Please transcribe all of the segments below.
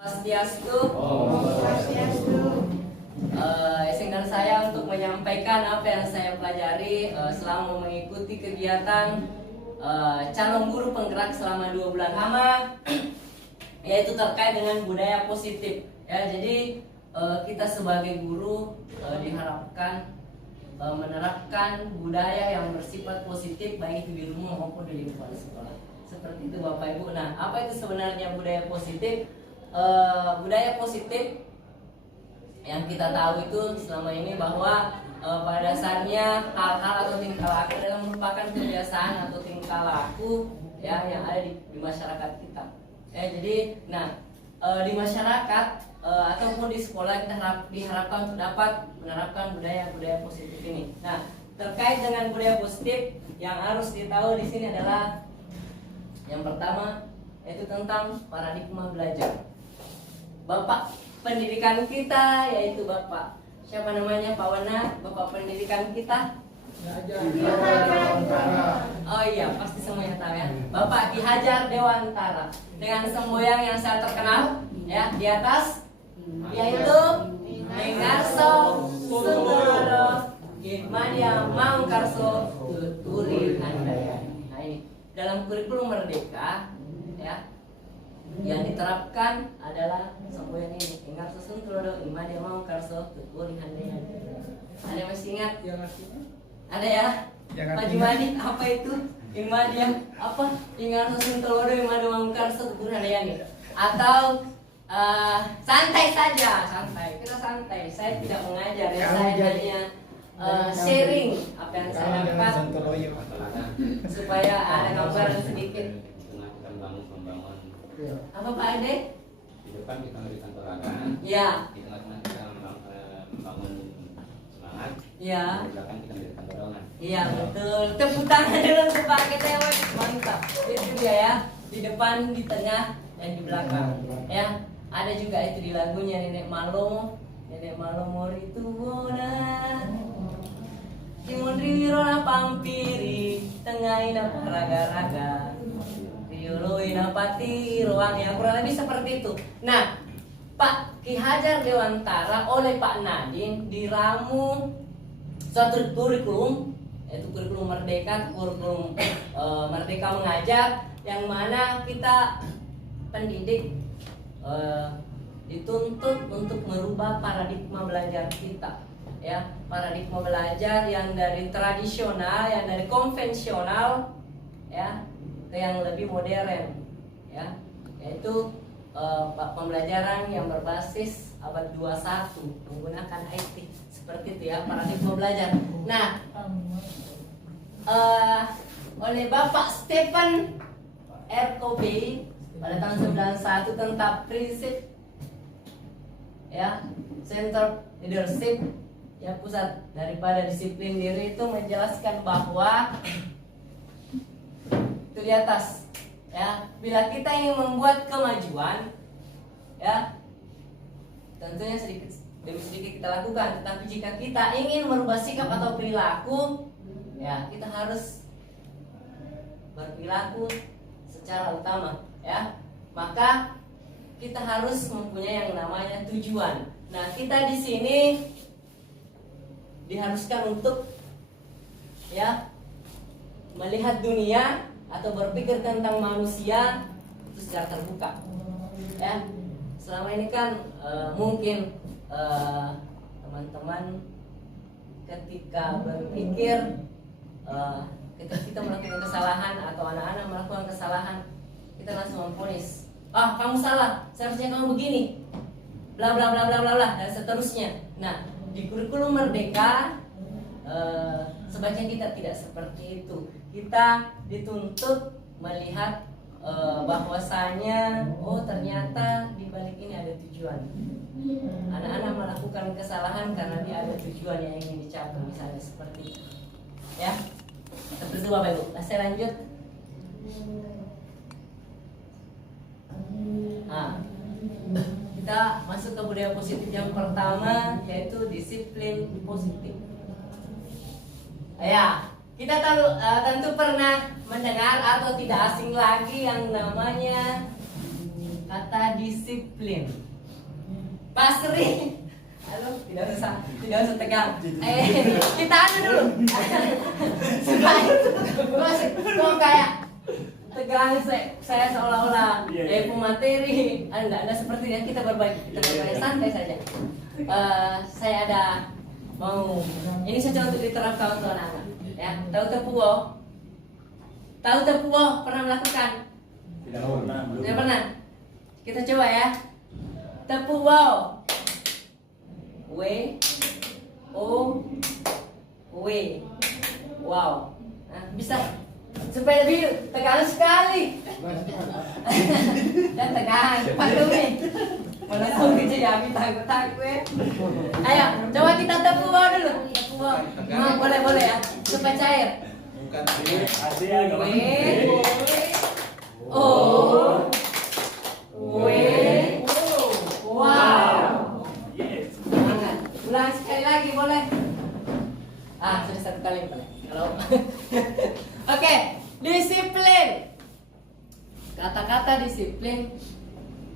Swastiastu. Swastiastu. Izinkan saya untuk menyampaikan apa yang saya pelajari selama mengikuti kegiatan calon guru penggerak selama 2 bulan lama, yaitu terkait dengan budaya positif. Ya, jadi kita sebagai guru diharapkan menerapkan budaya yang bersifat positif baik itu di rumah maupun di lingkungan sekolah. Seperti itu Bapak Ibu. Nah, apa itu sebenarnya budaya positif? Budaya positif yang kita tahu itu selama ini bahwa pada dasarnya hal-hal atau tingkah laku adalah merupakan kebiasaan atau tingkah laku ya yang ada di masyarakat kita. Jadi, di masyarakat ataupun di sekolah kita diharapkan untuk dapat menerapkan budaya-budaya positif ini. Nah, terkait dengan budaya positif yang harus ditahu di sini adalah yang pertama yaitu tentang paradigma belajar. Bapak pendidikan kita yaitu Bapak siapa namanya Pak Wana, Bapak pendidikan kita? Oh iya, pasti semuanya tahu ya. Bapak Ki Hajar Dewantara dengan semboyan yang saya terkenal ya di atas yaitu Mengarso Sundoro Gimania Mangkarso Tuturi Handayani. Nah, ini dalam kurikulum Merdeka ya yang diterapkan adalah semboyan ini Mengarso Sundoro Gimania Mangkarso Tuturi Handayani. Ada yang masih ingat? Ada ya? Pak Jumadi, apa itu? Gimania apa? Mengarso Sundoro Gimania Mangkarso Tuturi Handayani. Atau santai saja, santai. Kita santai. Saya tidak mengajar ya, saya hanya sharing apa yang saya dapat supaya ada gambaran sedikit. Apa Pak Ade? Di depan kita memberikan teladan. Ya. Di tengah-tengah kita membangun semangat. Ya. Di belakang kita memberikan dorongan. Iya betul. Tepuk tangan dulu untuk Pak kita ya, mantap. Itu dia ya. Di depan, di tengah, dan di belakang. Ya. Ada juga itu di lagunya Nenek Malo Mori Tuwona Timundri Rona Pampiri Tengaina Paraga-raga Rioloina Pati Ruangnya kurang lebih seperti itu. Nah, Pak Ki Hajar Dewantara oleh Pak Nadiem diramu suatu kurikulum, yaitu kurikulum Merdeka, kurikulum Merdeka Mengajar, yang mana kita pendidik dituntut untuk merubah paradigma belajar kita ya, paradigma belajar yang dari tradisional, yang dari konvensional ya ke yang lebih modern ya, yaitu pembelajaran yang berbasis abad 21 menggunakan IT seperti itu ya, paradigma belajar. Nah, oleh Bapak Stephen R. Covey pada tahun 91 tentang prinsip ya center leadership ya, pusat daripada disiplin diri, itu menjelaskan bahwa itu di atas ya, bila kita ingin membuat kemajuan ya tentunya sedikit demi sedikit kita lakukan, tetapi jika kita ingin merubah sikap atau perilaku ya kita harus berperilaku secara utama ya, maka kita harus mempunyai yang namanya tujuan. Nah, kita di sini diharuskan untuk ya melihat dunia atau berpikir tentang manusia itu secara terbuka. Ya, selama ini kan mungkin teman-teman ketika berpikir ketika kita melakukan kesalahan atau anak-anak melakukan kesalahan, kita langsung memvonis, kamu salah, seharusnya kamu begini, bla bla bla bla bla bla dan seterusnya. Nah, di kurikulum Merdeka sebaiknya kita tidak seperti itu. Kita dituntut melihat bahwasanya ternyata di balik ini ada tujuan. Anak-anak melakukan kesalahan karena dia ada tujuan yang ingin dicapai, misalnya seperti itu. Ya, seperti itu Bapak Ibu. Nah, saya lanjut. Nah, kita masuk ke budaya positif yang pertama, yaitu disiplin positif. Ya, kita tentu pernah mendengar atau tidak asing lagi yang namanya Kata disiplin. Pasri. Halo, tidak usah tegang. Kita anu dulu. Kok kayak tegang saya seolah-olah pemateri. Anda sepertinya kita berbagi santai saja. Saya ada mau ini saja untuk diterapkan untuk anak-anak. Ya, tahu tepuo? Tahu tepuo pernah melakukan? Tidak pernah. Tidak pernah. Kita coba ya. Tepuo. W O W. Wow. Nah, bisa supaya lebih tegang sekali. Dan tegang patumi. Langsung kejadian takut ya. Ayo, coba kita tepuo dulu. Tepuo. Boleh ya. Supaya cair. Bukan W O W. Wow. Semangat. Ulang sekali lagi boleh. Sudah satu kali boleh. Kalau Oke, disiplin. Kata-kata disiplin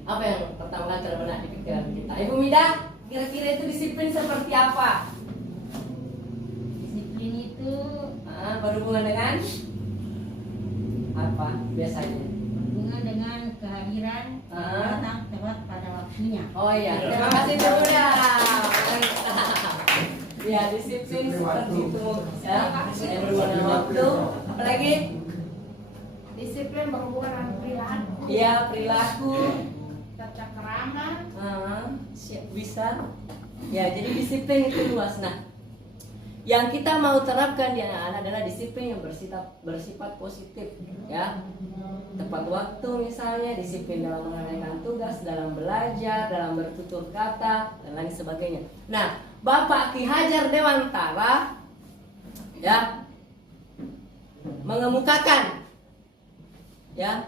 apa yang pertama kali terbenak di pikiran kita? Ibu Mida, kira-kira itu disiplin seperti apa? Disiplin itu Berhubungan dengan apa biasanya? berhubungan dengan kehadiran datang tepat pada waktunya. Oh iya, terima kasih Bu Mida. Ya, disiplin seperti itu. Ya, saya berhubungan dengan waktu. Apalagi? Disiplin berhubungan dengan perilaku. Iya, perilaku. Tata krama. Bisa. Ya, jadi disiplin itu luas. Nah, yang kita mau terapkan di anak-anak adalah disiplin yang bersifat positif, ya. Tepat waktu misalnya, disiplin dalam mengerjakan tugas, dalam belajar, dalam bertutur kata, dan lain sebagainya. Nah, Bapak Ki Hajar Dewantara, ya, mengemukakan, ya,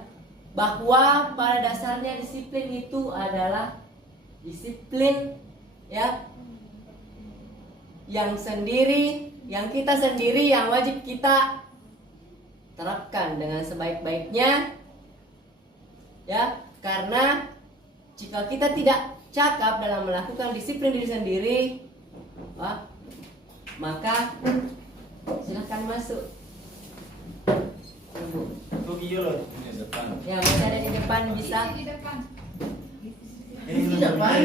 bahwa pada dasarnya disiplin itu adalah disiplin, ya, yang kita sendiri yang wajib kita terapkan dengan sebaik-baiknya, ya, karena jika kita tidak cakap dalam melakukan disiplin diri sendiri, maka silahkan masuk. Ya, masih ada di depan bisa. Di depan.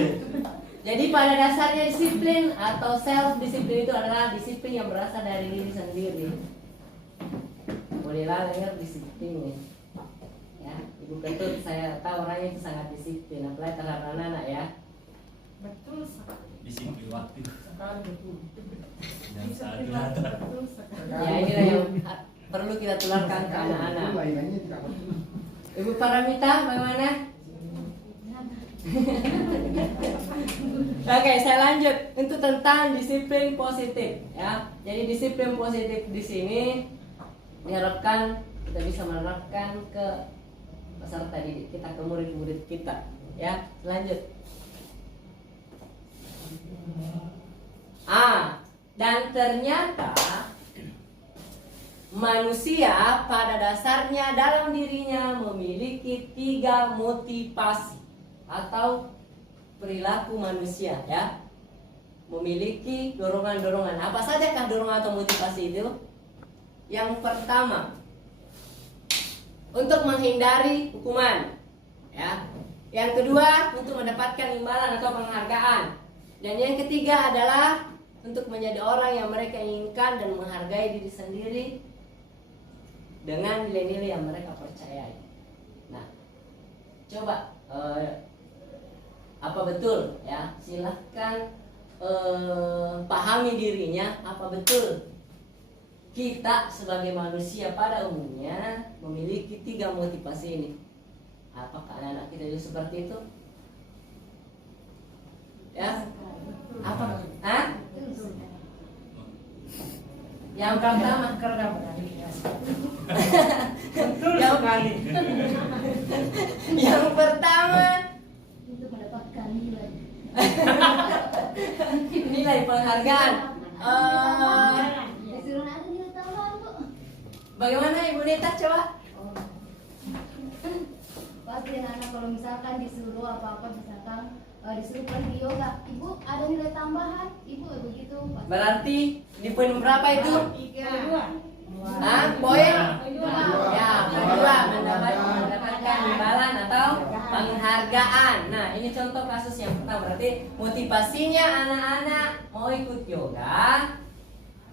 Jadi pada dasarnya disiplin atau self disiplin itu adalah disiplin yang berasal dari diri sendiri. Bolehlah dengar disiplin ya. Ibu Ketut saya tahu orangnya itu sangat disiplin, apalagi terhadap anak-anak ya. Betul sekali. Disiplin waktu. Sekali betul. Disiplin Betul sekali. Ya inilah yang perlu kita tularkan ke anak-anak. Ibu Paramita bagaimana? Oke, saya lanjut untuk tentang disiplin positif ya. Jadi disiplin positif di sini diharapkan kita bisa menerapkan ke peserta didik kita, ke murid-murid kita ya. Lanjut. Dan ternyata manusia pada dasarnya dalam dirinya memiliki 3 motivasi atau perilaku manusia ya, memiliki dorongan-dorongan. Apa sajakah dorongan atau motivasi itu? Yang pertama, untuk menghindari hukuman ya. Yang kedua, untuk mendapatkan imbalan atau penghargaan. Dan yang ketiga adalah untuk menjadi orang yang mereka inginkan dan menghargai diri sendiri dengan nilai-nilai yang mereka percayai. Nah, coba apa betul ya, silahkan pahami dirinya, apa betul kita sebagai manusia pada umumnya memiliki 3 motivasi ini. Apakah anak-anak kita juga seperti itu? Ya, apa? Yang pertama Karena berani biasa. Betul sekali. Yang pertama Untuk mendapatkan nilai. nilai penghargaan. Disuruh nanti nilai tambahan, Bu. Bagaimana Ibu Neta coba? Pasti anak-anak kalau misalkan disuruh apa-apa, misalkan disuruh pergi yoga, ibu ada nilai tambahan, ibu begitu. Berarti di poin berapa itu? Kedua. Hah? Poin? Kedua. Ya, kedua mendapatkan imbalan atau penghargaan. Nah, ini contoh kasus yang pertama. Berarti motivasinya anak-anak mau ikut yoga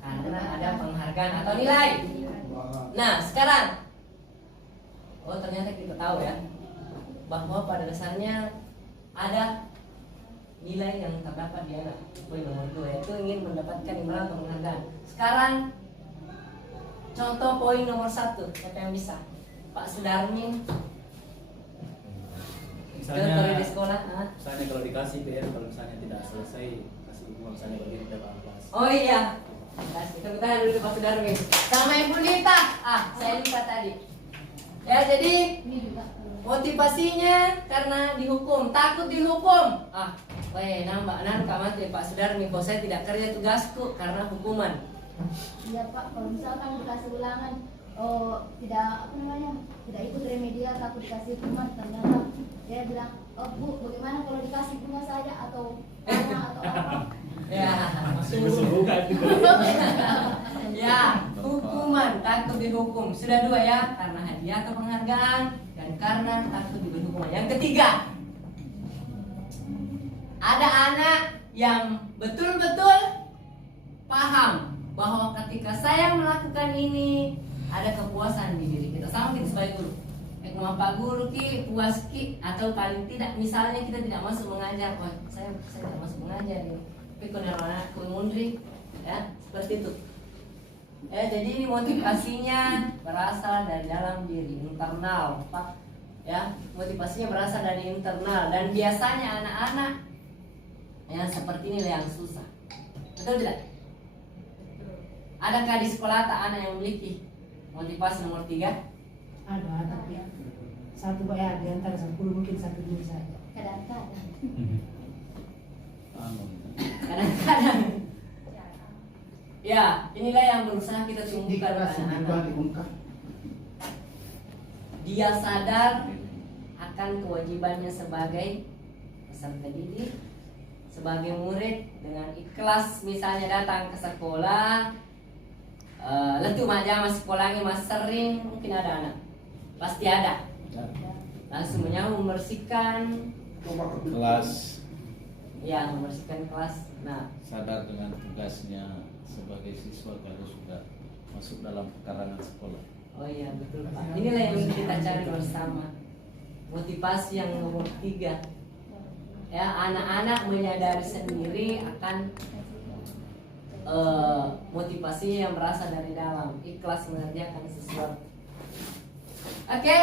karena ada penghargaan atau nilai. Nah, sekarang ternyata kita tahu ya bahwa pada dasarnya ada nilai yang terdapat di anak. Poin nomor 2 yaitu ingin mendapatkan imbalan atau penghargaan. Sekarang contoh poin nomor 1, siapa yang bisa? Pak Sudarmin. Contoh di sekolah. Misalnya kalau dikasih PR, kalau misalnya tidak selesai kasih uang, misalnya bagi tidak kelas. Oh iya. Kasih tepuk tangan dulu Pak Sudarmin. Sama Ibu Lita. Saya lupa tadi. Ya, jadi Ini juga. motivasinya karena dihukum, takut dihukum. Nambah Kak Mati Pak Sudarmi, kalau saya tidak kerja tugasku karena hukuman. Iya Pak, kalau misalkan dikasih ulangan, tidak ikut remedial, takut dikasih hukuman, ternyata dia bilang, Bu, bagaimana kalau dikasih bunga saja atau tanah atau apa? Ya, ya, hukuman, takut dihukum. Sudah 2 ya, karena hadiah atau penghargaan dan karena takut diberi hukuman. Yang ketiga, ada anak yang betul-betul paham bahwa ketika saya melakukan ini ada kepuasan di diri kita. Sama kita sebagai guru. Pak guru ki puas ki, atau paling tidak misalnya kita tidak masuk mengajar, saya tidak masuk mengajar ini. Tapi kalau anakku mundri, ya seperti itu. Ya, jadi ini motivasinya berasal dari dalam diri, internal, Pak. Ya, motivasinya berasal dari internal dan biasanya anak-anak yang seperti ini yang susah. Betul tidak? Adakah di sekolah tak anak yang memiliki motivasi nomor 3? Ada, tapi satu di antara 10 mungkin 1 dua saja. Kadang-kadang. Kadang-kadang. Ya, inilah yang berusaha kita tumbuhkan anak-anak. Dia sadar akan kewajibannya sebagai peserta didik, sebagai murid, dengan ikhlas misalnya datang ke sekolah. Letu aja mas sekolahnya mas sering, mungkin ada anak, pasti ada. Langsung menyambung membersihkan kelas, ya membersihkan kelas. Nah, sadar dengan tugasnya sebagai siswa kalau sudah masuk dalam pekarangan sekolah. oh iya betul Pak. Inilah yang kita cari bersama. Motivasi yang nomor 3. Ya, anak-anak menyadari sendiri akan motivasinya yang berasal dari dalam, ikhlas mengerjakan sesuatu. Oke,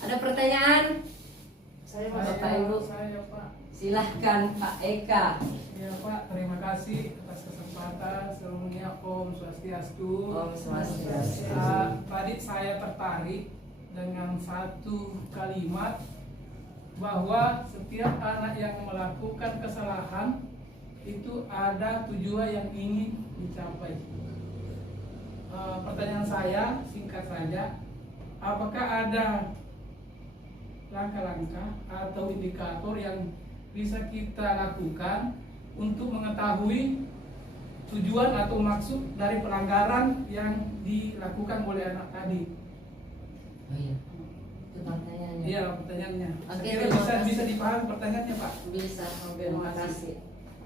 ada pertanyaan? Saya Bapak Ibu, Saya Pak. silahkan Pak Eka. Ya Pak, terima kasih atas kesempatan. Sebelumnya Om Swastiastu. Om Swastiastu. Tadi saya tertarik dengan satu kalimat bahwa setiap anak yang melakukan kesalahan itu ada tujuan yang ingin dicapai. Pertanyaan saya singkat saja, apakah ada langkah-langkah atau indikator yang bisa kita lakukan untuk mengetahui tujuan atau maksud dari pelanggaran yang dilakukan oleh anak tadi? Oh iya, itu pertanyaannya. Iya, pertanyaannya. Oke, Sekiranya terima kasih. bisa dipahami pertanyaannya, Pak. Bisa, terima kasih.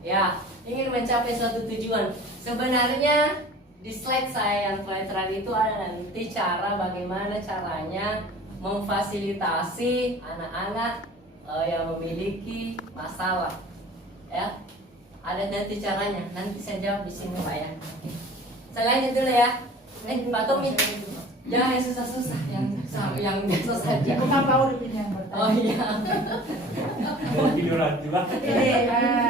Ya, ingin mencapai suatu tujuan. Sebenarnya di slide saya yang terakhir itu ada nanti cara bagaimana caranya memfasilitasi anak-anak yang memiliki masalah. Ya, ada nanti caranya. Nanti saya jawab di sini Pak ya. Saya lanjut dulu ya. Pak Tommy, jangan yang susah-susah, yang biasa saja. Bukan Pak Urip yang bertanya. Oh iya. Jadi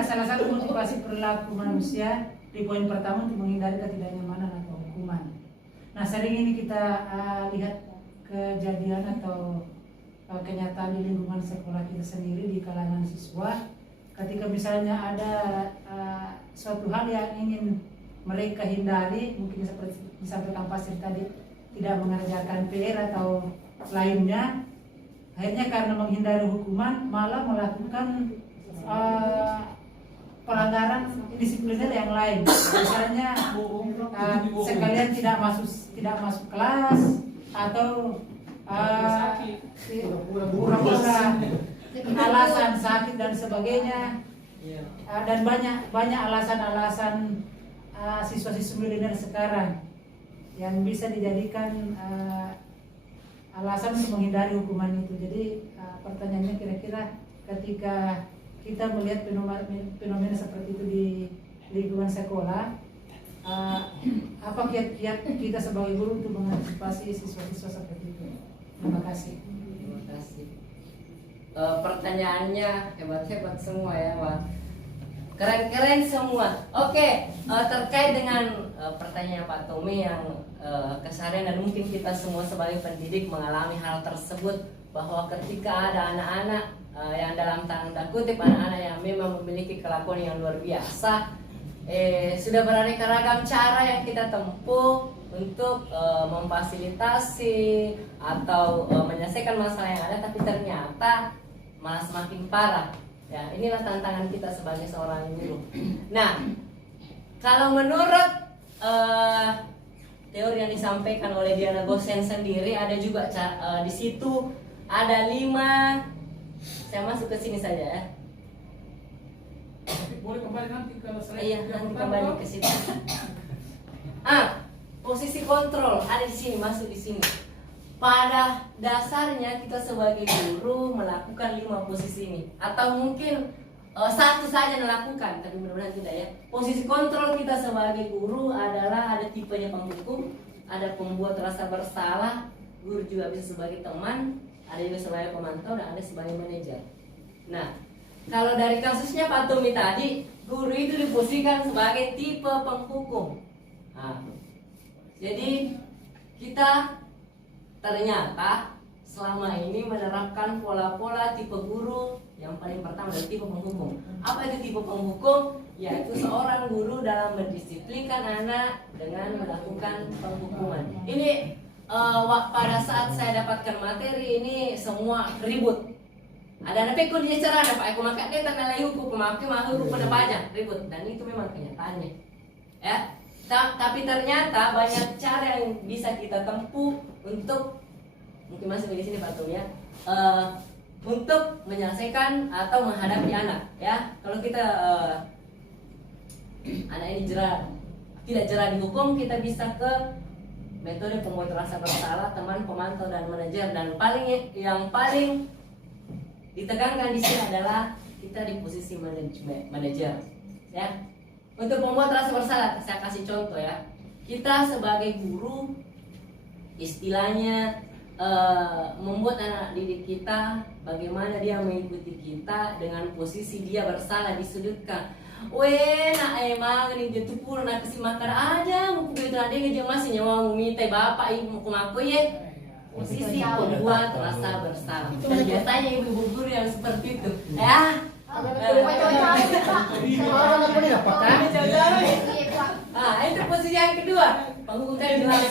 salah satu motivasi perilaku manusia di poin pertama untuk menghindari ketidaknyamanan atau hukuman. Nah, sering ini kita lihat kejadian atau kenyataan di lingkungan sekolah kita sendiri di kalangan siswa, ketika misalnya ada suatu hal yang ingin mereka hindari, mungkin seperti disampaikan Pasir tadi, tidak mengerjakan PR atau lainnya, akhirnya karena menghindari hukuman malah melakukan pelanggaran disipliner yang lain, misalnya sekalian tidak masuk kelas atau pura-pura alasan sakit dan sebagainya. Dan banyak alasan-alasan siswa-siswa milenial sekarang yang bisa dijadikan alasan untuk menghindari hukuman itu. Jadi pertanyaannya kira-kira ketika kita melihat fenomena seperti itu di lingkungan sekolah, apa kiat-kiat kita sebagai guru untuk mengantisipasi siswa-siswa seperti itu? Terima kasih. Terima kasih. Pertanyaannya hebat-hebat semua ya, Wak. Keren-keren semua. Oke, terkait dengan pertanyaan Pak Tommy yang keseharian dan mungkin kita semua sebagai pendidik mengalami hal tersebut, bahwa ketika ada anak-anak yang dalam tanda kutip anak-anak yang memang memiliki kelakuan yang luar biasa, sudah beraneka ragam cara yang kita tempuh untuk memfasilitasi atau menyelesaikan masalah yang ada, tapi ternyata malah semakin parah. Ya, inilah tantangan kita sebagai seorang guru. Nah, kalau menurut teori yang disampaikan oleh Diana Gosen sendiri, ada juga di situ ada 5. Saya masuk ke sini saja ya. Boleh kembali nanti kalau saya. Iya, nanti kembali ke situ. Posisi kontrol ada di sini, masuk di sini. Pada dasarnya kita sebagai guru melakukan 5 posisi ini, atau mungkin satu saja melakukan, tapi mudah-mudahan tidak ya. Posisi kontrol kita sebagai guru adalah ada tipenya penghukum, ada pembuat rasa bersalah, guru juga bisa sebagai teman, ada juga sebagai pemantau, dan ada sebagai manajer. Nah, kalau dari kasusnya Pak Tommy tadi, guru itu diposisikan sebagai tipe penghukum. Nah, jadi kita ternyata selama ini menerapkan pola-pola tipe guru yang paling pertama adalah tipe penghukum. Apa itu tipe penghukum? Yaitu seorang guru dalam mendisiplinkan anak dengan melakukan penghukuman. Ini pada saat saya dapatkan materi ini semua ribut. Ada anak pekun dia cerah, ada Pak Eko maka dia tanah layu hukum pemakai hukum pada banyak ribut, dan itu memang kenyataannya. Ya, tapi ternyata banyak cara yang bisa kita tempuh untuk mungkin masuk di sini Pak Tom ya, untuk menyelesaikan atau menghadapi anak ya. Kalau kita anak ini tidak jerah dihukum, kita bisa ke metode pembuat rasa bersalah, teman, pemantau, dan manajer. Dan yang paling ditekankan di sini adalah kita di posisi manajer ya. Untuk membuat rasa bersalah, saya kasih contoh ya. Kita sebagai guru istilahnya membuat anak didik kita bagaimana dia mengikuti kita dengan posisi dia bersalah, disudutkan. Nak emang ini dia tuh pun nak kasih makan aja, mau begitu ada yang masih nyawa minta bapak ibu mau ya. Posisi pembuat rasa bersalah. Dan biasanya ibu guru yang seperti itu ya. Itu posisi yang kedua. Penghukum tadi jelas.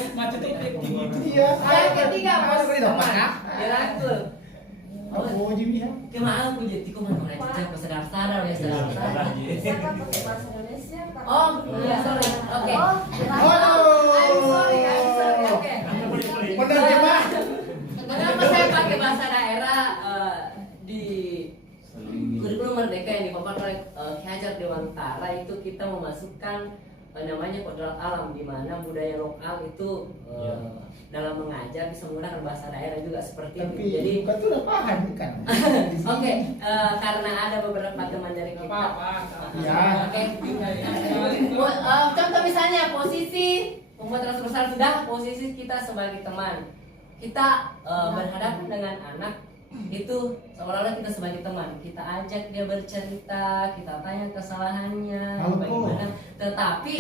Yang ketiga dirangkul. Kemana aku jadi kok mana cek sadar-sadar ya sadar. Oh, iya sorry. Oke. I'm sorry. Oke. Kenapa saya pakai bahasa daerah di kurikulum Merdeka yang dipaparkan oleh Ki Hajar Dewantara itu kita memasukkan namanya kodrat alam, di mana budaya lokal itu dalam mengajar bisa menggunakan bahasa daerah juga seperti itu. Jadi bukan tuh udah paham kan? Oke, karena ada beberapa teman dari kita. Ya. Oke. Contoh misalnya posisi pembuat rasa bersalah sudah posisi kita sebagai teman. Kita berhadapan dengan anak itu seolah-olah kita sebagai teman, kita ajak dia bercerita, kita tanya kesalahannya, bagaimana. Tetapi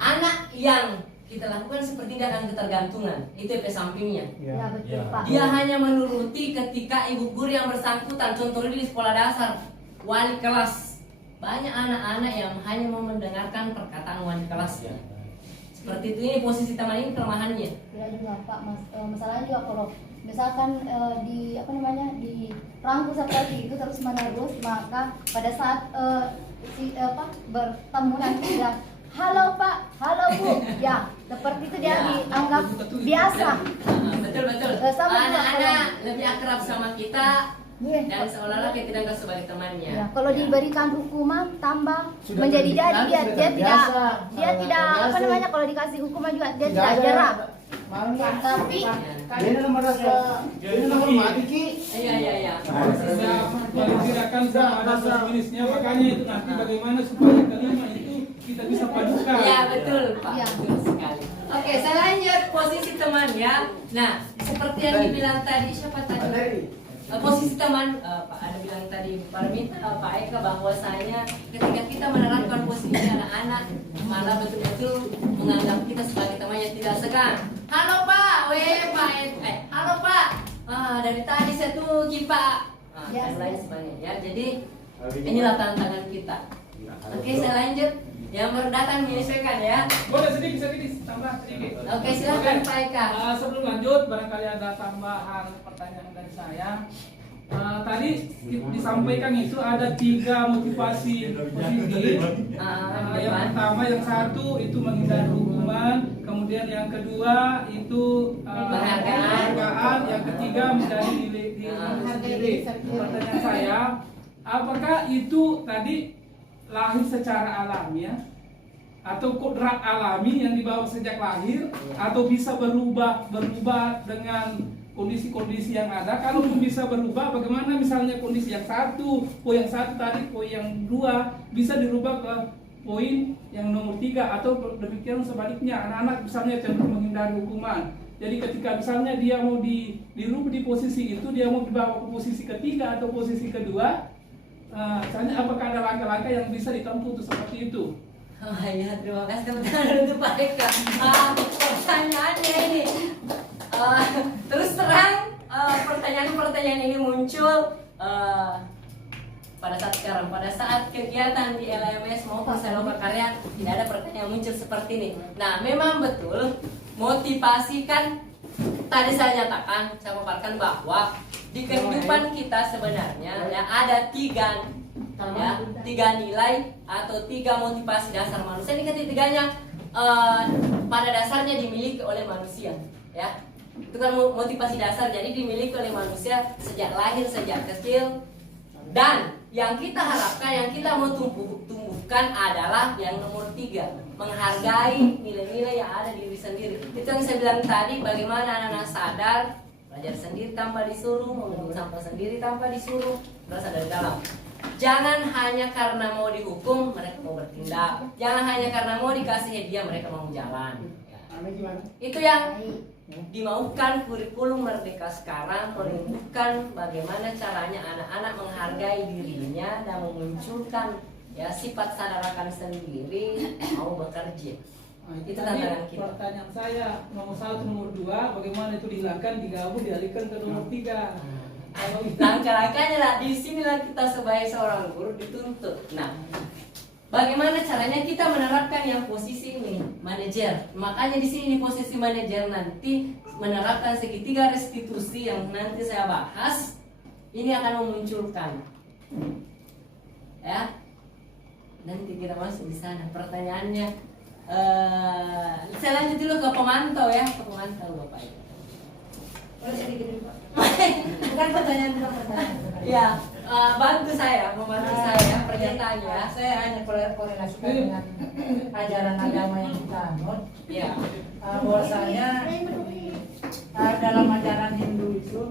anak yang kita lakukan seperti dalam ketergantungan, itu efek sampingnya. Ya betul Pak. Dia hanya menuruti ketika ibu guru yang bersangkutan. Contohnya di sekolah dasar, wali kelas, banyak anak-anak yang hanya mau mendengarkan perkataan wali kelasnya. Seperti itu, ini posisi teman ini kelemahannya. Tidak juga Pak, masalahnya juga kalau misalkan di apa namanya dirangkul seperti itu terus menerus, maka pada saat bertemu nanti ya halo Pak, halo Bu, ya seperti itu dia Ya. dianggap biasa. Betul betul. Sama juga Anak-anak lebih akrab sama kita Iya. dan seolah-olah kita tidak anggap sebagai temannya. Ya, kalau diberikan hukuman tambah Sudah menjadi terbiasa, jadi dia sudah tidak terbiasa. tidak apa Terbiasa. namanya kalau dikasih hukuman juga dia Tidak tidak ada. jerah. Mana? Tapi Ini nomor ini nomor mati ki. Iya. Sudah paling tidak kan sama ada plus minusnya, makanya itu nanti bagaimana supaya kelima itu kita bisa padukan. Iya betul Pak, Iya. betul sekali. Oke, saya lanjut posisi teman ya. Nah, seperti yang dibilang tadi, siapa tadi? Posisi teman, Pak ada bilang tadi Parmin, Pak Eka, bahwasanya ketika kita menerapkan posisi anak-anak malah betul-betul menganggap kita sebagai temannya, tidak segan. Halo Pak, Pak, halo Pak. Dari tadi saya tunggu Pak. Dan lain sebagainya ya. Jadi inilah tantangan kita. Oke, saya lanjut. Yang baru datang menyesuaikan ya. Boleh sedikit tambah sedikit. Oke, silakan Pak Eka. Sebelum lanjut, barangkali ada tambahan pertanyaan dari saya. Tadi disampaikan itu ada 3 motivasi positif. Yang pertama, yang satu itu menghindari hukuman, kemudian yang kedua itu penghargaan, yang ketiga menjadi diri sendiri. Pertanyaan saya, apakah itu tadi lahir secara alami ya, atau kodrat alami yang dibawa sejak lahir, atau bisa berubah dengan kondisi-kondisi yang ada? Kalau bisa berubah, bagaimana misalnya kondisi yang satu, poin yang satu tadi, poin yang 2 bisa dirubah ke poin yang nomor 3, atau demikian sebaliknya, anak-anak misalnya cenderung menghindari hukuman. Jadi ketika misalnya dia mau dirubah di posisi itu, dia mau dibawa ke posisi ketiga atau posisi kedua, misalnya apakah ada langkah-langkah yang bisa ditempuh untuk seperti itu? Oh ya, terima kasih teman-teman untuk Pak Eka. Pertanyaannya ini, terus terang pertanyaan-pertanyaan ini muncul pada saat sekarang, pada saat kegiatan di LMS maupun Salon Karya tidak ada pertanyaan muncul seperti ini. Nah, memang betul motivasi kan tadi saya nyatakan, saya paparkan bahwa di kehidupan kita sebenarnya ya ada 3 nilai atau 3 motivasi dasar manusia. Ini ketiganya pada dasarnya dimiliki oleh manusia ya. Itu kan motivasi dasar, jadi dimiliki oleh manusia sejak lahir, sejak kecil. Dan yang kita harapkan, yang kita mau tumbuhkan adalah yang nomor 3, menghargai nilai-nilai yang ada di diri sendiri. Itu yang saya bilang tadi, bagaimana anak-anak sadar, belajar sendiri tanpa disuruh, mengundur sampah sendiri tanpa disuruh, berasal dari dalam. Jangan hanya karena mau dihukum mereka mau bertindak, jangan hanya karena mau dikasih hadiah mereka mau jalan. Itu yang dimaukan kurikulum Merdeka sekarang, menunjukkan bagaimana caranya anak-anak menghargai dirinya dan memunculkan ya sifat sadar akan sendiri mau bekerja. Itu tantangan kita. Pertanyaan saya nomor 1, nomor 2, bagaimana itu dihilangkan, digabung, dialihkan ke nomor 3? Langkah-langkahnya lah, di sinilah kita sebagai seorang guru dituntut. Nah, bagaimana caranya kita menerapkan yang posisi ini, manajer. Makanya di sini di posisi manajer nanti menerapkan segitiga restitusi yang nanti saya bahas, ini akan memunculkan. Ya, nanti kita masuk di sana. Pertanyaannya, saya lanjut dulu ke pemantau ya, ke pemantau Bapak Ibu. Boleh sedikit dulu, Pak? Bukan pertanyaan. Ya, membantu saya pernyataannya. Saya hanya korelasikan dengan ajaran agama yang kita anut. Ya, Bahwasanya dalam ajaran Hindu itu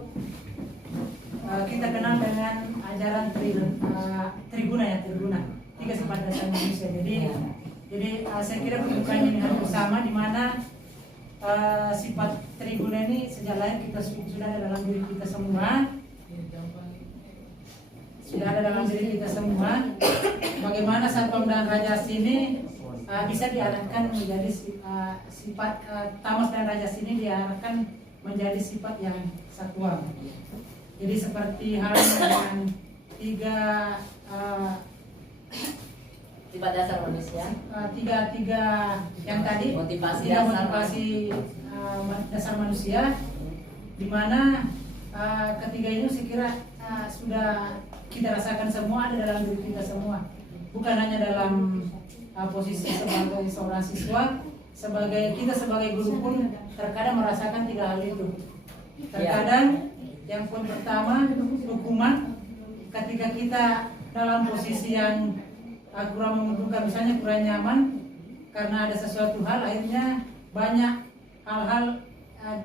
kita kenal dengan ajaran triguna ya, 3 sifat dasar manusia. Jadi saya kira pembukaannya ini harus sama, di mana sifat triguna ini sejak lahir kita sudah ada dalam diri kita semua. Sudah ada dalam diri kita semua. Bagaimana Satpam dan Rajas ini bisa diarahkan menjadi sifat tamas dan rajas ini diarahkan menjadi sifat yang satwa. Jadi seperti halnya dengan 3 Sifat dasar manusia. Tiga yang tadi, Motivasi tiga dasar. motivasi dasar manusia, di mana ketiga ini saya kira sudah kita rasakan semua, ada dalam diri kita semua, bukan hanya dalam posisi sebagai seorang siswa, kita sebagai guru pun terkadang merasakan tiga hal itu. Terkadang yang poin pertama, hukuman, ketika kita dalam posisi yang kurang menguntungkan, misalnya kurang nyaman karena ada sesuatu hal, akhirnya banyak hal-hal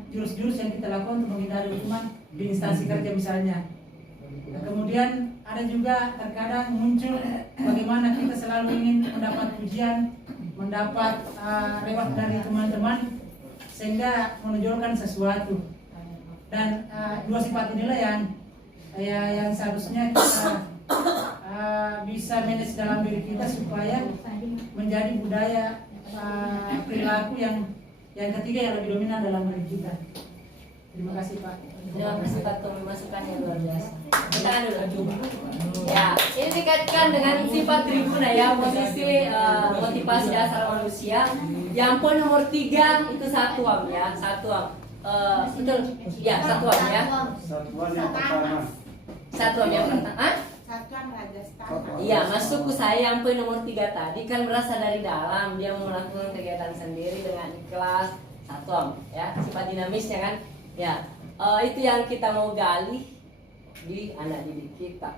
jurus-jurus yang kita lakukan untuk menghindari hukuman di instansi kerja misalnya. Nah, kemudian ada juga terkadang muncul bagaimana kita selalu ingin mendapat pujian, mendapat reward dari teman-teman sehingga menonjolkan sesuatu. Dan dua sifat inilah yang seharusnya kita bisa manage dalam diri kita supaya menjadi budaya perilaku yang ketiga yang lebih dominan dalam diri kita. Terima kasih Pak. Terima kasih Pak Tommy, masukannya luar biasa. Kita dulu. Ya, ini dikaitkan dengan sifat tribuna ya, posisi motivasi dasar manusia. Yang poin nomor 3 itu satuan ya, satuan. Betul, ya satuan ya. Satuan yang pertama. Satuan yang pertama. Satuan Rajasthan. Iya, masuk ke saya yang poin nomor 3 tadi kan berasal dari dalam, dia melakukan kegiatan sendiri dengan ikhlas, satuan ya, sifat dinamisnya kan. Ya, itu yang kita mau gali di anak didik kita.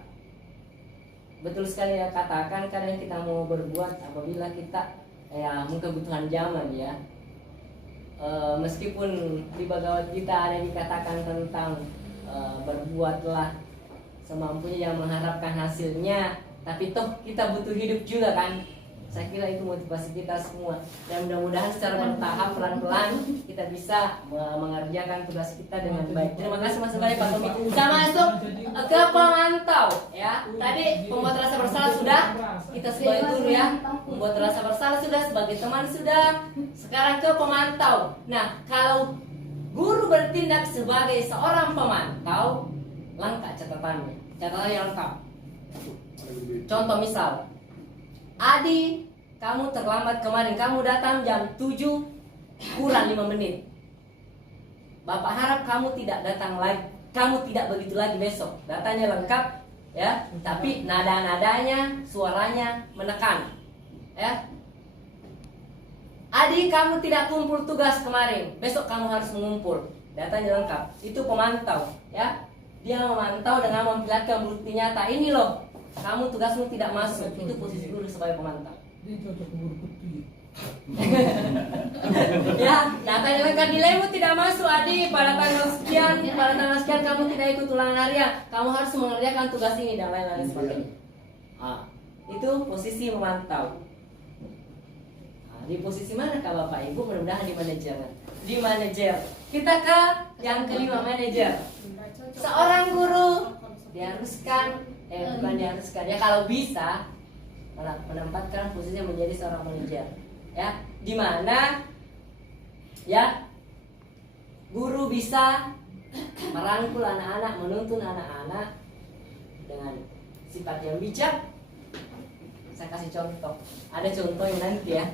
Betul sekali ya, katakan kadang kita mau berbuat apabila kita ya kebutuhan zaman ya. Meskipun di Bhagavad Gita ada dikatakan tentang berbuatlah semampunya yang mengharapkan hasilnya, tapi toh kita butuh hidup juga kan. Saya kira itu motivasi kita semua, dan mudah-mudahan secara bertahap pelan-pelan kita bisa mengerjakan tugas kita dengan baik. Terima kasih Mas Baik Pak Tommy. Kita masuk ke pemantau ya. Tadi pembuat rasa bersalah sudah, kita sebagai guru ya, membuat rasa bersalah sudah, sebagai teman sudah. Sekarang ke pemantau. Nah, kalau guru bertindak sebagai seorang pemantau, lengkap catatannya, catatan yang lengkap. Contoh misal, Adi, kamu terlambat kemarin, kamu datang jam 7 kurang 5 menit. Bapak harap kamu tidak datang lagi, kamu tidak begitu lagi besok. Datanya lengkap ya, tapi nada-nadanya, suaranya menekan ya. Adi, kamu tidak kumpul tugas kemarin, besok kamu harus mengumpul. Datanya lengkap. Itu pemantau ya. Dia memantau dengan memperlihatkan bukti nyata. Ini loh, kamu tugasmu tidak masuk. Itu posisi guru sebagai pemantau. Dia cocok guru putih. Ya, datanya lengkap. Nilaimu tidak masuk Adi pada tanggal sekian, kamu tidak ikut ulangan harian. Kamu harus mengerjakan tugas ini dan lain-lain sebagainya. Itu posisi memantau. Di posisi mana kah Bapak Ibu? Mudah-mudahan di manajer. Di manajer. Kita ke yang kelima, manajer. Seorang guru diharuskan, bukan diharuskan ya, kalau bisa menempatkan posisinya menjadi seorang manajer ya, di mana ya guru bisa merangkul anak-anak, menuntun anak-anak dengan sifat yang bijak. Saya kasih contoh, ada contohnya nanti ya,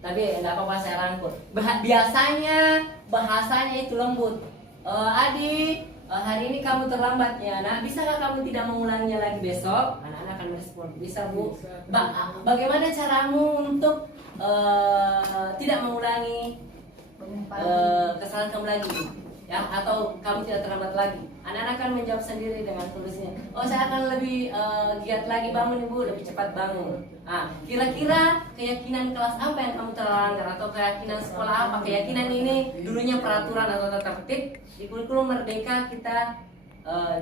tapi enggak apa-apa saya rangkul. Biasanya bahasanya itu lembut. Adi, hari ini kamu terlambat ya, nah bisakah kamu tidak mengulanginya lagi besok? Anak-anak akan merespon, bisa Bu. Bagaimana caramu untuk tidak mengulangi kesalahan kamu lagi ya, atau kamu tidak terlambat lagi? Anak-anak akan menjawab sendiri dengan tulisnya, oh saya akan lebih giat lagi bangun Ibu, lebih cepat bangun. Kira-kira keyakinan kelas apa yang kamu terlanggar, atau keyakinan sekolah apa? Keyakinan ini dulunya peraturan atau tata tertib. Di kurikulum Merdeka kita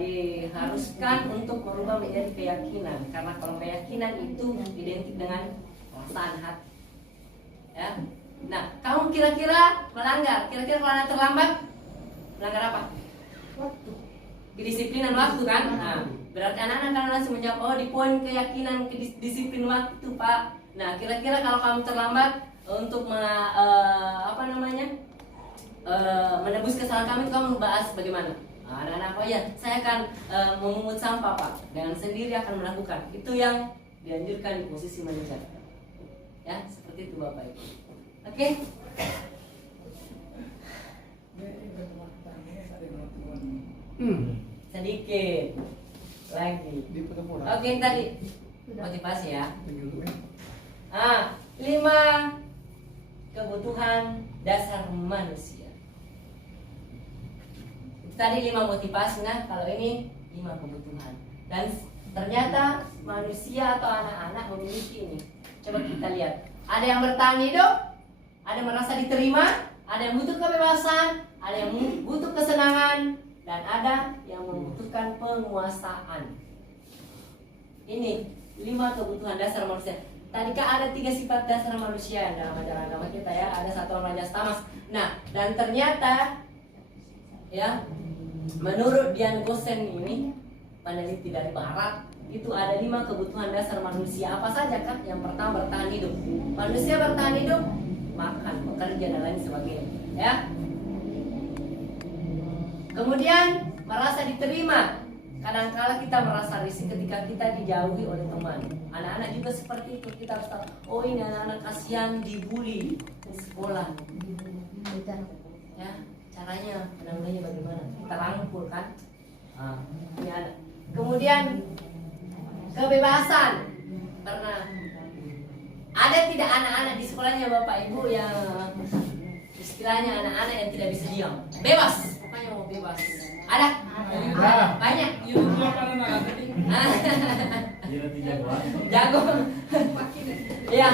diharuskan untuk merubah menjadi keyakinan, karena kalau keyakinan itu identik dengan perasaan hati ya. Nah, kamu kira-kira melanggar, kira-kira kalau anak terlambat melanggar apa? Waktu. Kedisiplinan waktu kan? Nah, berarti anak-anak akan langsung menjawab, oh di poin keyakinan disiplin waktu Pak. Nah, kira-kira kalau kamu terlambat untuk menebus kesalahan kami, kamu bahas bagaimana? Anak-anak, oh ya, saya akan memungut sampah Pak, dengan sendiri akan melakukan. Itu yang dianjurkan di posisi manajer. Ya, seperti itu Bapak Ibu. Oke. Sedikit lagi. Oke, yang tadi motivasi ya. 5 kebutuhan dasar manusia. Itu tadi 5 motivasi, nah kalau ini 5 kebutuhan. Dan ternyata manusia atau anak-anak memiliki ini. Coba kita lihat. Ada yang bertahan hidup, ada yang merasa diterima, ada yang butuh kebebasan, ada yang butuh kesenangan, dan ada yang membutuhkan penguasaan. Ini 5 kebutuhan dasar manusia. Tadi kan ada 3 sifat dasar manusia dalam ajaran agama kita ya. Ada 1 Raja Tamas. Nah, dan ternyata ya, menurut Dian Gosen ini, peneliti dari Barat, itu ada 5 kebutuhan dasar manusia. Apa saja kan? Yang pertama bertahan hidup. Manusia bertahan hidup, makan, bekerja dan lain sebagainya. Ya. Kemudian merasa diterima. Kadang-kala kita merasa risih ketika kita dijauhi oleh teman. Anak-anak juga seperti itu. Kita harus tahu, oh ini anak-anak kasihan dibully di sekolah. Ya, caranya penanganannya bagaimana? Kita rangkul kan? Ini anak. Kemudian kebebasan. Karena ada tidak anak-anak di sekolahnya Bapak Ibu yang istilahnya anak-anak yang tidak bisa diam, bebas, pokoknya mau bebas. Ada? Banyak. Jago. Ya,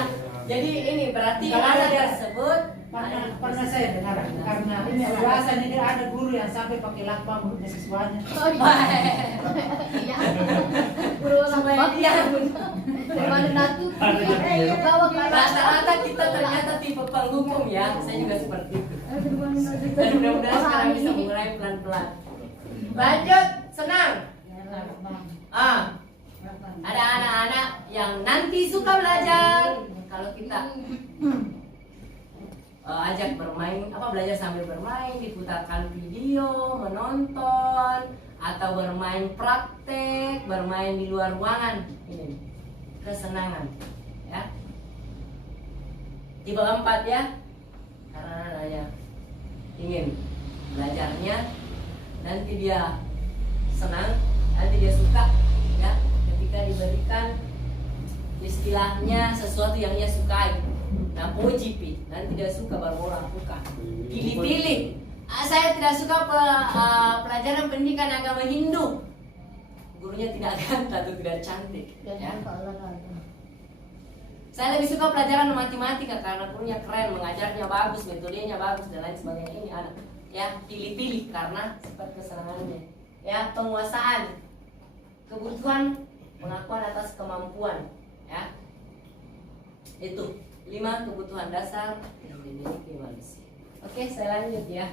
jadi ini berarti anak tersebut pernah saya dengar karena ini biasa ini ada guru yang sampai pakai lakbang untuk siswanya. Oh iya. Guru lakbang ya. Bagaimana natup? Rata-rata kita ternyata tipe penghukum ya. Saya juga seperti itu. Dan mudah-mudahan sekarang bisa mulai pelan-pelan. Lanjut, senang. Ada anak-anak yang nanti suka belajar. Kalau kita ajak bermain, belajar sambil bermain, diputarkan video, menonton, atau bermain praktek, bermain di luar ruangan. Ini kesenangan, ya. Tipe 4 ya, karena anaknya ingin belajarnya, nanti dia senang, nanti dia suka, ya, ketika diberikan istilahnya sesuatu yang dia sukai. Nah, puji, nanti dia suka baru mau lakukan. Pilih-pilih. Saya tidak suka pelajaran pendidikan agama Hindu. Gurunya tidak ganteng atau tidak cantik. Ya. Saya lebih suka pelajaran matematika karena gurunya keren, mengajarnya bagus, metodenya bagus dan lain sebagainya. Ini anak, ya, pilih-pilih karena sifat kesenangannya. Ya, penguasaan, kebutuhan, pengakuan atas kemampuan. Ya, itu 5 kebutuhan dasar yang dimiliki manusia. Oke, saya lanjut ya.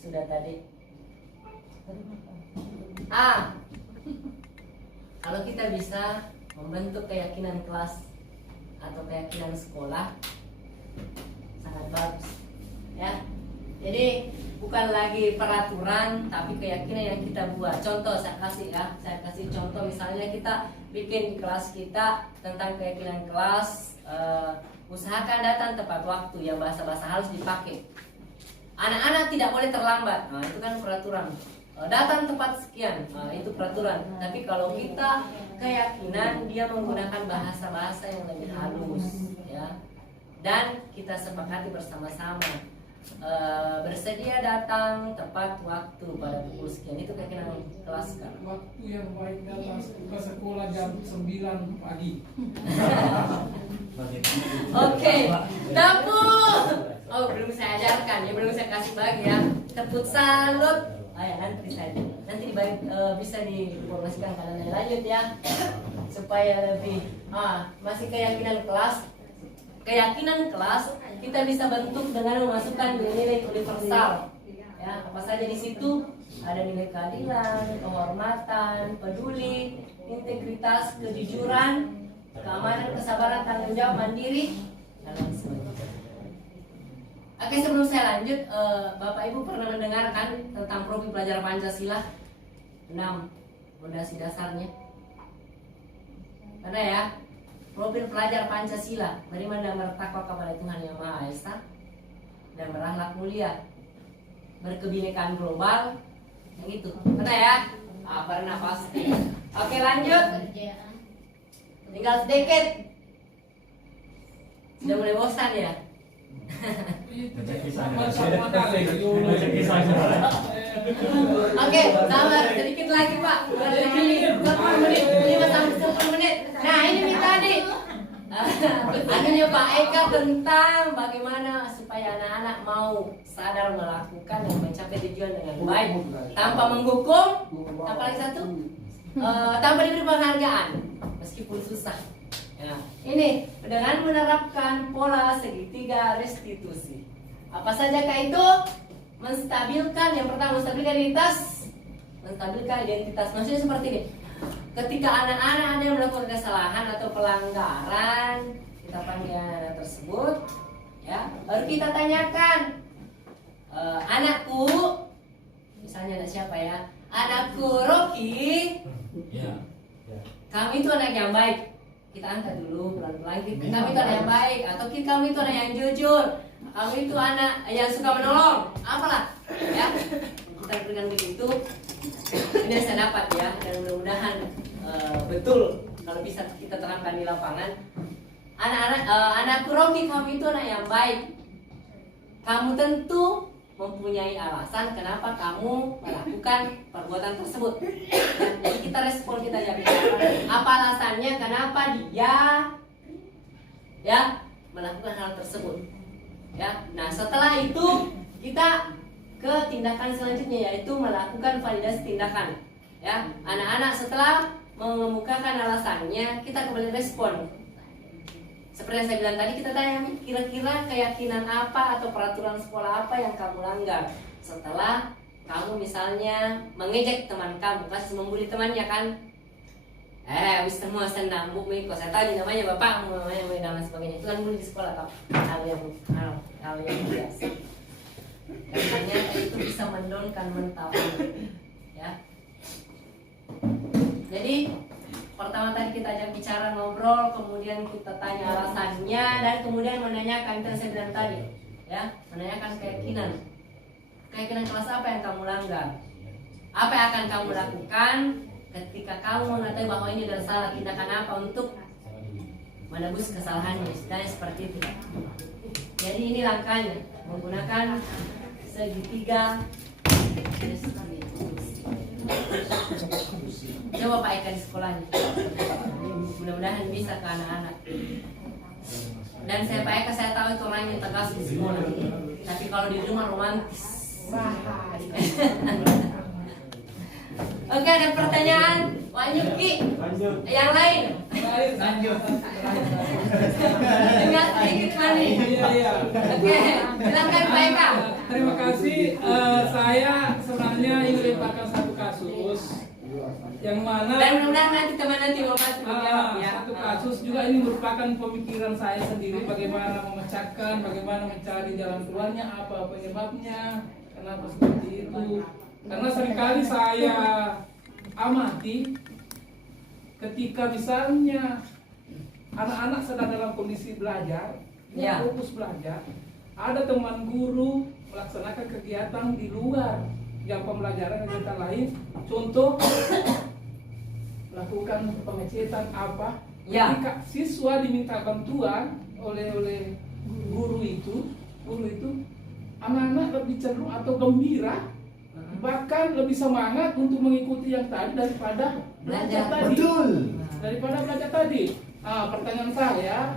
Sudah tadi. Kalau kita bisa membentuk keyakinan kelas atau keyakinan sekolah, sangat bagus. Ya. Jadi bukan lagi peraturan, tapi keyakinan yang kita buat. Contoh saya kasih contoh, misalnya kita bikin di kelas kita tentang keyakinan kelas, usahakan datang tepat waktu, yang bahasa-bahasa halus dipakai. Anak-anak tidak boleh terlambat, nah itu kan peraturan. Datang tepat sekian, nah itu peraturan. Tapi kalau kita keyakinan, dia menggunakan bahasa-bahasa yang lebih halus, ya. Dan kita sepakati bersama-sama. Bersedia datang tepat waktu pada pukul sekian, itu keyakinan kelas kan. Waktu yang baik datang ke sekolah jam 9 pagi. Oke, tepuk. Oh, belum saya ajarkan ya, belum saya kasih bagi ya. Tepuk salut. Ya, nanti saja. Nanti bisa diinformasikan kalian lanjut ya, supaya lebih. Masih keyakinan kelas. Keyakinan kelas kita bisa bentuk dengan memasukkan nilai universal. Ya, apa saja di situ? Ada nilai keadilan, kehormatan, peduli, integritas, kejujuran, keamanan, kesabaran, tanggung jawab, mandiri, dan lain sebagainya. Oke, sebelum saya lanjut, Bapak Ibu pernah mendengarkan tentang profil pelajaran Pancasila 6 fondasi dasarnya? Karena ya, profil pelajar Pancasila beriman dan bertakwa kepada Tuhan Yang Maha Esa dan berakhlak mulia, berkebinekaan global, yang itu. Karena ya, pernah pasti. Oke, lanjut. Kerjaan. Tinggal sedikit. Sudah mulai bosan ya? Sama-sama kali. Oke, sabar sedikit lagi Pak. Kurang lebih 20 menit, 5 sampai 10 menit. Nah ini nih tadi. Anunya Pak Eka tentang bagaimana supaya anak-anak mau sadar melakukan dan mencapai tujuan dengan baik tanpa menghukum. Apa lagi satu? Tanpa diberi penghargaan meskipun susah. Ya, ini dengan menerapkan pola segitiga restitusi. Apa saja kah itu? Menstabilkan, yang pertama menstabilkan identitas. Maksudnya seperti ini. Ketika anak-anak ada yang melakukan kesalahan atau pelanggaran, kita panggil anak tersebut, ya, baru kita tanyakan, anakku, misalnya anak siapa ya? Anakku Rocky, Ya. kamu itu anak yang baik. Kita angkat dulu pelan-pelan. Kamu itu anak yang baik, atau kamu itu anak yang jujur. Kamu itu anak yang suka menolong. Apalah, ya. Kita berikan begitu. Ini saya dapat ya, dan mudah-mudahan betul kalau bisa kita terapkan di lapangan. Anakku Rocky, kamu itu anak yang baik. Kamu tentu mempunyai alasan kenapa kamu melakukan perbuatan tersebut. Jadi kita respon, kita jawab apa alasannya, kenapa dia ya melakukan hal tersebut. Ya, nah setelah itu kita ke tindakan selanjutnya, yaitu melakukan validasi tindakan. Ya, anak-anak setelah mengemukakan alasannya, kita kembali respon. Seperti yang saya bilang tadi, kita tanya kira-kira keyakinan apa atau peraturan sekolah apa yang kamu langgar. Setelah kamu misalnya mengejek teman kamu, kasih membuli temannya kan, wis semua senang bu Miko, saya tahu namanya bapakmu, namanya dan lain sebagainya. Itu kan bully di sekolah, tau? Hal yang biasa. Dan ternyata itu bisa mendonkan mental, ya. Jadi pertama tadi kita ajak bicara, ngobrol, kemudian kita tanya alasannya, dan kemudian menanyakan, yang saya bilang tadi, ya, menanyakan keyakinan kelas apa yang kamu langgar, apa yang akan kamu lakukan ketika kamu mengetahui bahwa ini adalah salah, tindakan apa untuk menebus kesalahannya, dan seperti itu. Jadi ini langkahnya, menggunakan segitiga restitusi. Coba Pak Eka di sekolahnya, mudah-mudahan bisa ke anak-anak. Dan saya Pak Eka, saya tahu itu orangnya tegas di sekolah, tapi kalau di rumah romantis. Oke, ada pertanyaan? Lanjut Ki. Yang lain? Lanjut. Tinggal sedikit lagi. Iya. Oke, silakan Pak Eka. Terima kasih. Saya sebenarnya ingin lemparkan satu kasus yang mana Dan mudah-mudahan nanti teman nanti mau menjawab ya. satu kasus juga ini merupakan pemikiran saya sendiri, bagaimana memecahkan, bagaimana mencari jalan keluarnya, apa penyebabnya, kenapa seperti itu. Karena seringkali saya amati ketika misalnya anak-anak sedang dalam kondisi belajar, Ya. fokus belajar, ada teman guru melaksanakan kegiatan di luar jam pembelajaran, kegiatan lain, contoh melakukan pengecetan apa. Ya. Ketika siswa diminta bantuan oleh guru itu anak-anak lebih cenderung atau gembira, bahkan lebih semangat untuk mengikuti yang tadi daripada belajar tadi. Daripada belajar tadi. Pertanyaan saya,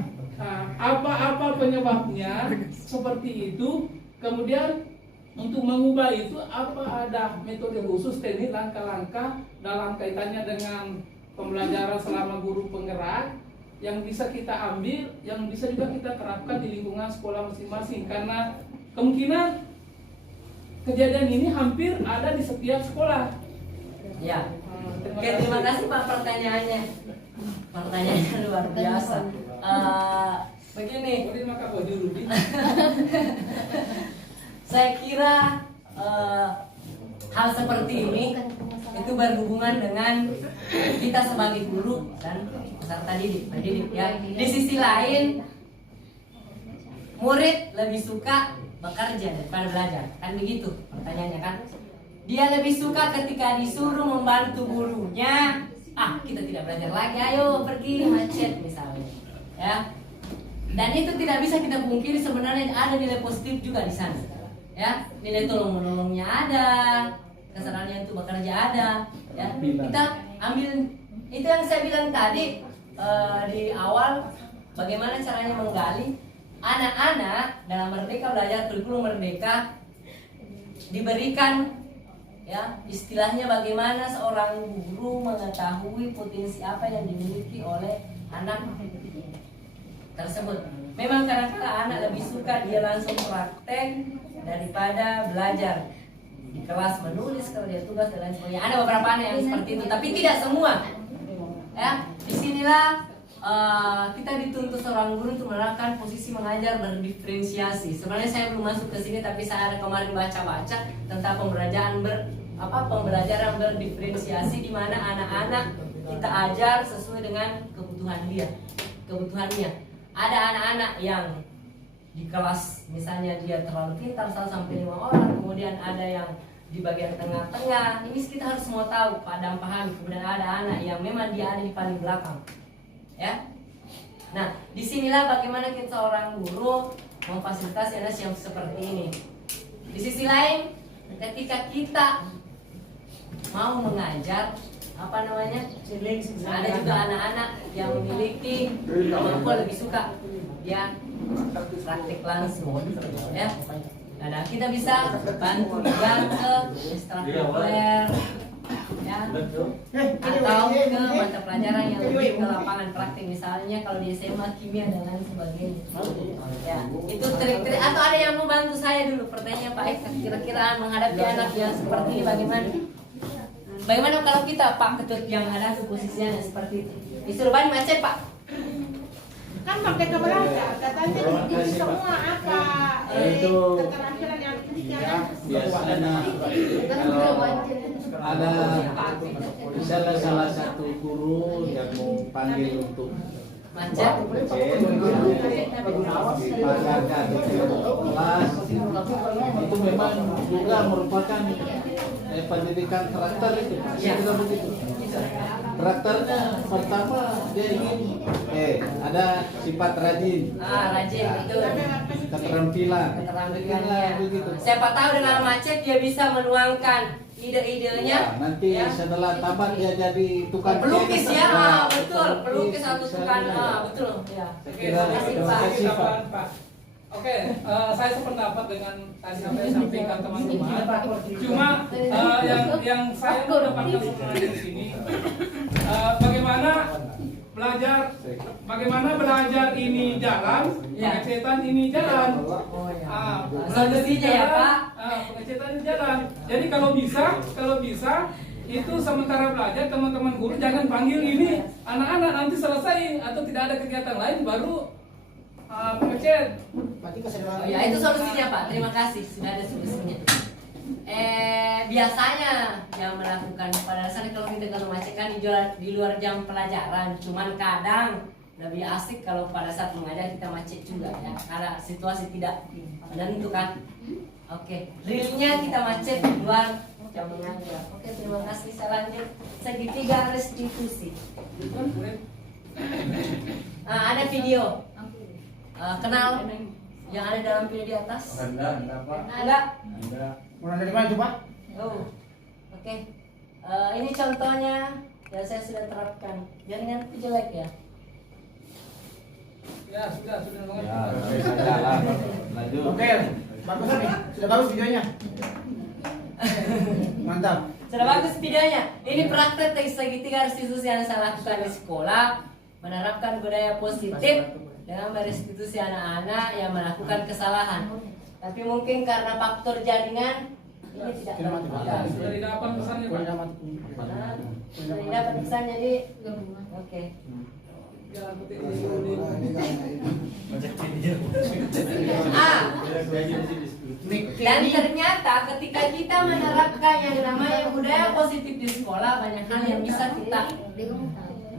apa penyebabnya seperti itu? Kemudian untuk mengubah itu, apa ada metode khusus, teknik, langkah-langkah dalam kaitannya dengan pembelajaran selama guru penggerak yang bisa kita ambil, yang bisa juga kita terapkan di lingkungan sekolah masing-masing? Karena kemungkinan kejadian ini hampir ada di setiap sekolah. Ya. Oke, terima kasih Pak pertanyaannya. Pertanyaannya luar biasa. Begini, Boleh maka baju Rudi. saya kira hal seperti ini itu berhubungan dengan kita sebagai guru dan peserta pendidik ya. Di sisi lain, murid lebih suka bekerja daripada belajar, kan begitu pertanyaannya kan? Dia lebih suka ketika disuruh membantu gurunya. Kita tidak belajar lagi, ayo pergi macet misalnya, ya. Dan itu tidak bisa kita pungkiri, sebenarnya ada nilai positif juga di sana, ya. Nilai tolong menolongnya ada, kesadarannya itu bekerja ada, ya. Kita ambil itu yang saya bilang tadi di awal, bagaimana caranya menggali anak-anak dalam Merdeka Belajar, kurikulum Merdeka diberikan, ya, istilahnya bagaimana seorang guru mengetahui potensi apa yang dimiliki oleh anak tersebut. Memang kadang-kadang anak lebih suka dia langsung praktek daripada belajar di kelas menulis kalau dia tugas dan lain sebagainya. Ada beberapa anak yang seperti itu, tapi tidak semua. Ya, disinilah kita dituntut seorang guru untuk menerapkan posisi mengajar berdiferensiasi. Sebenarnya saya belum masuk ke sini, tapi saya ada kemarin baca-baca tentang pembelajaran berdiferensiasi, di mana anak-anak kita ajar sesuai dengan kebutuhannya. Ada anak-anak yang di kelas misalnya dia terlalu pintar 1 sampai 5 orang, kemudian ada yang di bagian tengah-tengah. Ini kita harus semua tahu, padam pahami. Kemudian ada anak yang memang dia ada di paling belakang. Ya. Nah, disinilah bagaimana kita seorang guru memfasilitasi anak yang seperti ini. Di sisi lain, ketika kita mau mengajar, ada juga anak-anak yang memiliki kemampuan lebih suka ya praktik langsung, ya. Nah, kita bisa bantu juga ke ekstrakurikuler, ya, atau ke mata pelajaran yang lebih ke lapangan praktik, misalnya kalau di SMA kimia dan lain sebagainya. Ya, itu trik-trik. Atau ada yang mau bantu saya dulu? Pertanyaan Pak Eka, kira-kira menghadapi anak yang seperti ini bagaimana? Bagaimana kalau kita Pak Ketut yang ada di posisinya seperti itu? Disuruh bani macet Pak? Kan Merdeka Belajar katanya diikuti semua apa keterampilan yang biasanya kalau ada misalnya salah satu guru yang mau panggil untuk macet, dipanggilkan kelas, itu memang juga merupakan pendidikan karakter itu. Ya. Kita begitu. Karakternya pertama dia ingin ada sifat rajin. Rajin itu Keterampilannya begitu. Siapa tahu dengan macet dia bisa menuangkan ide-idenya. Nanti setelah tamat dia jadi tukang pelukis cat. ya, betul, pelukis atau tukang, betul ya. Terima kasih Pak. Oke, saya sependapat dengan tadi apa yang disampaikan teman-teman. Cuma yang saya mendapatkan sebenarnya di sini, bagaimana belajar ini jalan, pengecetan ini jalan. Solusinya ya Pak. Pengecetan ini jalan. Jadi kalau bisa itu sementara belajar teman-teman guru jangan panggil ini anak-anak, nanti selesai atau tidak ada kegiatan lain baru pengecet. Ya itu solusinya Pak. Terima kasih sudah ada solusinya. Biasanya yang melakukan pada dasarnya kalau macet kan di luar jam pelajaran. Cuman kadang lebih asik kalau pada saat mengajar kita macet juga ya, karena situasi tidak menentukan. Oke, realnya kita macet di luar jam mengajar. Oke, terima kasih. Selanjutnya segitiga restitusi. Ada video. Kenal yang ada dalam video di atas? Enggak, Pak. Enggak. Mulai dari mana coba? Oh, oke. Ini contohnya yang saya sudah terapkan. Jangan jelek ya. Ya sudah banget. Lanjut. Oke, bagus nih. Sudah bagus videonya. Mantap. Sudah bagus videonya. Ini praktek segitiga restitusi yang saya lakukan di sekolah, menerapkan budaya positif dengan merestitusi anak-anak yang melakukan kesalahan. Tapi mungkin karena faktor jaringan ini tidak terlalu. Sudah didapat pesannya Pak. Sudah didapat pesan jadi oke. Dan ternyata ketika kita menerapkan yang namanya budaya positif di sekolah, banyak hal yang bisa kita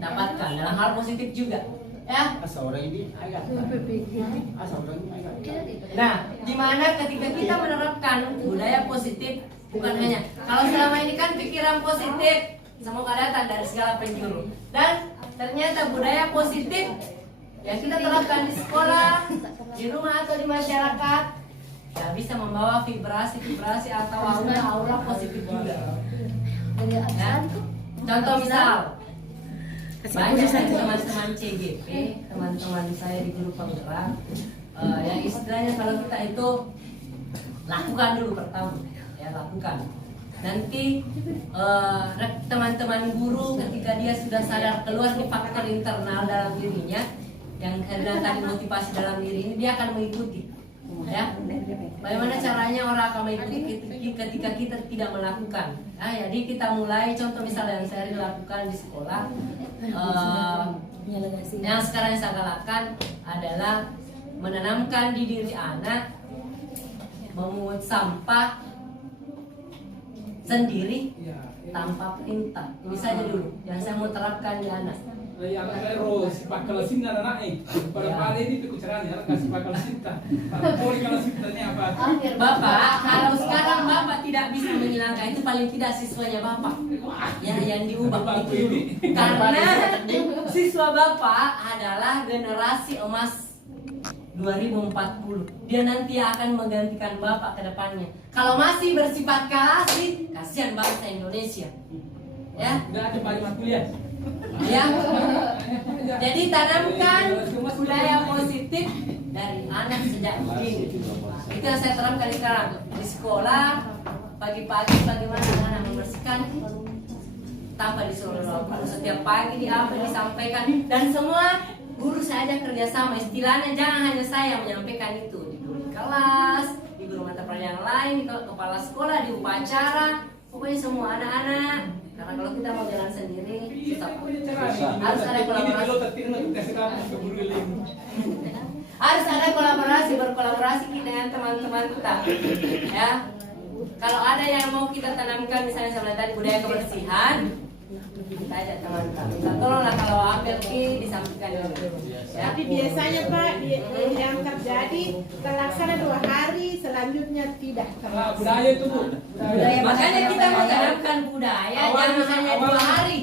dapatkan dalam hal positif juga, ya. Asa orang ini agak. Asa orang ini agak. Nah, dimana ketika kita menerapkan budaya positif, bukan hanya kalau selama ini kan pikiran positif semoga datang dari segala penjuru, dan ternyata budaya positif yang kita terapkan di sekolah, di rumah atau di masyarakat, ya bisa membawa vibrasi atau aura positif juga. Ya. Contoh misal, banyak teman-teman CGP, teman-teman saya di guru penggerak, yang istilahnya kalau kita itu lakukan dulu pertama, ya lakukan. Nanti teman-teman guru ketika dia sudah sadar keluar di faktor internal dalam dirinya, yang tadi motivasi dalam diri ini, dia akan mengikuti. Ya, bagaimana caranya orang akan mengikuti ketika kita tidak melakukan. Nah, jadi kita mulai contoh misalnya yang saya lakukan di sekolah, yang sekarang saya lakukan adalah menanamkan di diri anak memungut sampah sendiri tanpa perintah. Ini saja dulu yang saya mau terapkan di anak. Ya harus bakal sinna anak pada pada ini pekucaran ya kasih bakal sinta. Kalau kalau sintanya apa? Bapak, kalau sekarang Bapak tidak bisa menghilangkan itu, paling tidak siswanya Bapak ya yang diubah itu dulu. Karena siswa Bapak adalah generasi emas 2040. Dia nanti akan menggantikan Bapak ke depannya. Kalau masih bersifat klasik, kasihan bangsa Indonesia. Ya. Udah ada kalimat kuliah. Ya. Jadi tanamkan budaya positif dari anak sejak dini. Itu yang saya terapkan sekarang di sekolah. Pagi-pagi bagaimana anak membersihkan tanpa disuruh lakukan. Setiap pagi disampaikan, dan semua guru saya ajak kerjasama. Istilahnya jangan hanya saya menyampaikan itu, di guru kelas, di guru mata pelajaran lain, di kepala sekolah, di upacara, pokoknya semua anak-anak. Karena kalau kita mau jalan sendiri susah. Harus ada kolaborasi. Harus ada berkolaborasi dengan teman-teman kita. Ya. Kalau ada yang mau kita tanamkan, misalnya sama tadi budaya kebersihan, kita ajak teman-teman. Kita tolonglah kalau ambil disampaikan dulu. Ya. Tapi biasanya Pak, yang terjadi terlaksana 2 hari, selanjutnya tidak terlaksana. Budaya itu Bu. Makanya kita mentanamkan budaya jangan hanya 2 hari.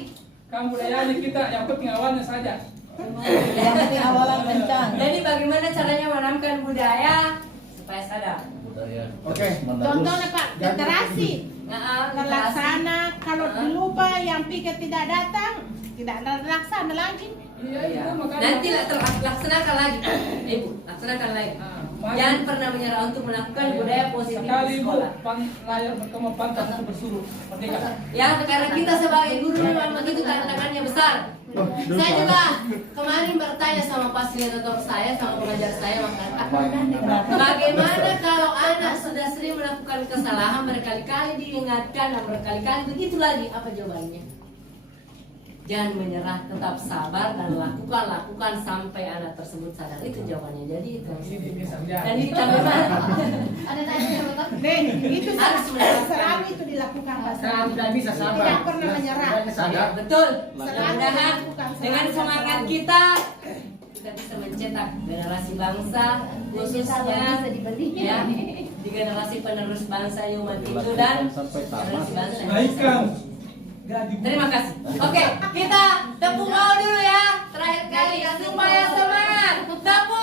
Kan budayanya kita yang penting awalnya saja. Yang penting awalan kencang. Jadi bagaimana caranya menanamkan budaya supaya sadar? Budaya. Oke. Contohnya Pak, literasi Nah, terlaksana. Kalau lupa yang pikir tidak datang, tidak terlaksana lagi. Iya, makanya. nanti laksanakan lagi, Ibu, laksanakan lagi. Jangan pernah menyerah untuk melakukan budaya positif di Sekali Bu, sekolah. layar berkembang pantas untuk bersuruh merdeka. Ya, karena kita sebagai guru memang begitu tantangannya besar. Saya juga kemarin bertanya sama fasilitator saya, sama pengajar saya, bagaimana kalau anak sudah sering melakukan kesalahan, berkali-kali diingatkan dan berkali-kali begitu lagi, apa jawabannya? Jangan menyerah, tetap sabar dan lakukan sampai anak tersebut sadar. Itu jawabannya. Jadi itu. Dan kita memang Ada tanya Bapak? Nih, itu Harus menerapkan. selalu itu dilakukan Pak. Sekarang tidak bisa sabar. Tidak pernah menyerah. Sadar. betul. Selalu Mudah-mudahan dilakukan, dengan selalu semangat kita bisa mencetak generasi bangsa, khususnya ya, di generasi penerus bangsa yang umat itu dan sampai tamat. generasi bangsa. Baikkan. Terima kasih. Oke, kita tepuk tangan dulu ya. Terakhir kali supaya semangat. Tepuk